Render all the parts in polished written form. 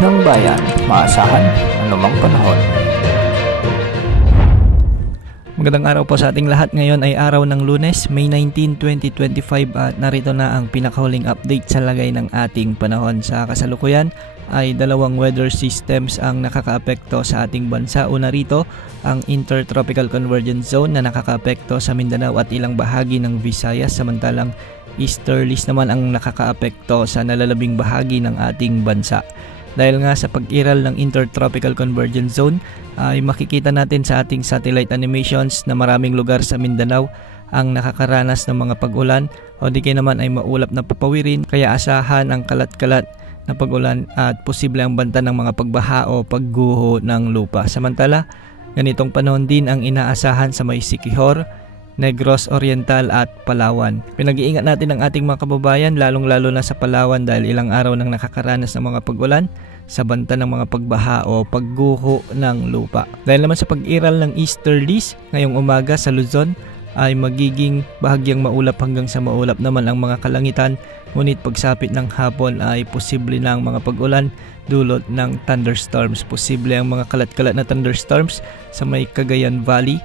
ng bayan, maasahan anumang panahon. Magandang araw po sa ating lahat. Ngayon ay araw ng Lunes, May 19, 2025 at narito na ang pinakahuling update sa lagay ng ating panahon. Sa kasalukuyan ay dalawang weather systems ang nakakaapekto sa ating bansa. Una rito, ang Intertropical Convergence Zone na nakakaapekto sa Mindanao at ilang bahagi ng Visayas, samantalang easterlies naman ang nakakaapekto sa nalalabing bahagi ng ating bansa. Dahil nga sa pag-iral ng Intertropical Convergence Zone ay makikita natin sa ating satellite animations na maraming lugar sa Mindanao ang nakakaranas ng mga pag-ulan o di kaya naman ay maulap na papawirin, kaya asahan ang kalat-kalat na pag-ulan at posible ang banta ng mga pagbaha o pagguho ng lupa. Samantala, ganitong panahon din ang inaasahan sa may Siquijor, Negros Oriental at Palawan. Pinag-iingat natin ang ating mga kababayan, lalong-lalo na sa Palawan dahil ilang araw nang nakakaranas ng mga pag-ulan sa banta ng mga pagbaha o pagguho ng lupa. Dahil naman sa pag-iral ng easterlies ngayong umaga sa Luzon ay magiging bahagyang maulap hanggang sa maulap naman ang mga kalangitan, ngunit pagsapit ng hapon ay posible na ang mga pag-ulan dulot ng thunderstorms. Posible ang mga kalat-kalat na thunderstorms sa may Cagayan Valley,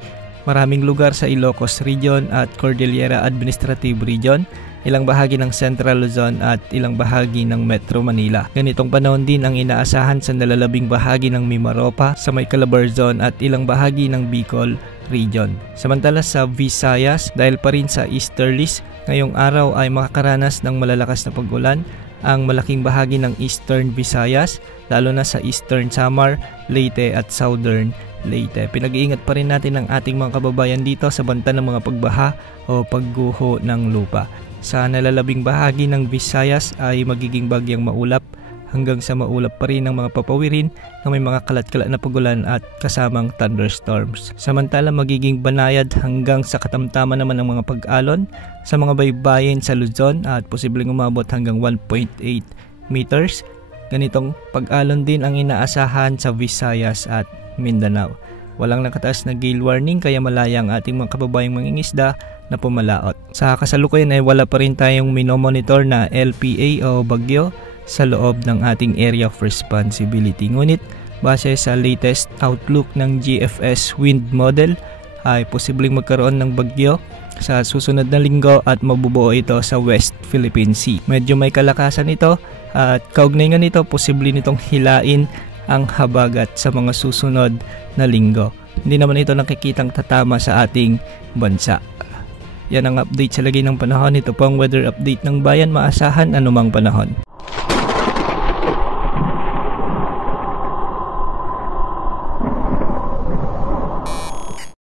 maraming lugar sa Ilocos Region at Cordillera Administrative Region, ilang bahagi ng Central Luzon at ilang bahagi ng Metro Manila. Ganitong panahon din ang inaasahan sa nalalabing bahagi ng Mimaropa, sa may Calabarzon at ilang bahagi ng Bicol Region. Samantala sa Visayas, dahil pa rin sa easterlies, ngayong araw ay makakaranas ng malalakas na pag-ulan ang malaking bahagi ng Eastern Visayas, lalo na sa Eastern Samar, Leyte at Southern Leyte. Pinag-iingat pa rin natin ang ating mga kababayan dito sa banta ng mga pagbaha o pagguho ng lupa. Sa nalalabing bahagi ng Visayas ay magiging bagyang maulap hanggang sa maulap pa rin ng mga papawirin na may mga kalat-kalat na pagulan at kasamang thunderstorms. Samantala magiging banayad hanggang sa katamtaman naman ng mga pag-alon sa mga baybayin sa Luzon at posibleng umabot hanggang 1.8 meters. Ganitong pag-alon din ang inaasahan sa Visayas at Mindanao. Walang nakataas na gale warning kaya malaya ang ating mga kababayang mangingisda na pumalaot. Sa kasalukuyan ay wala pa rin tayong minomonitor na LPA o bagyo sa loob ng ating area of responsibility. Ngunit base sa latest outlook ng GFS wind model ay posibleng magkaroon ng bagyo sa susunod na linggo at mabubuo ito sa West Philippine Sea. Medyo may kalakasan ito at kaugnay nga nito posible nitong hilain ang habagat sa mga susunod na linggo. Hindi naman ito nakikitang tatama sa ating bansa. Yan ang update sa lagay ng panahon. Ito po ang weather update ng bayan, maasahan anumang panahon.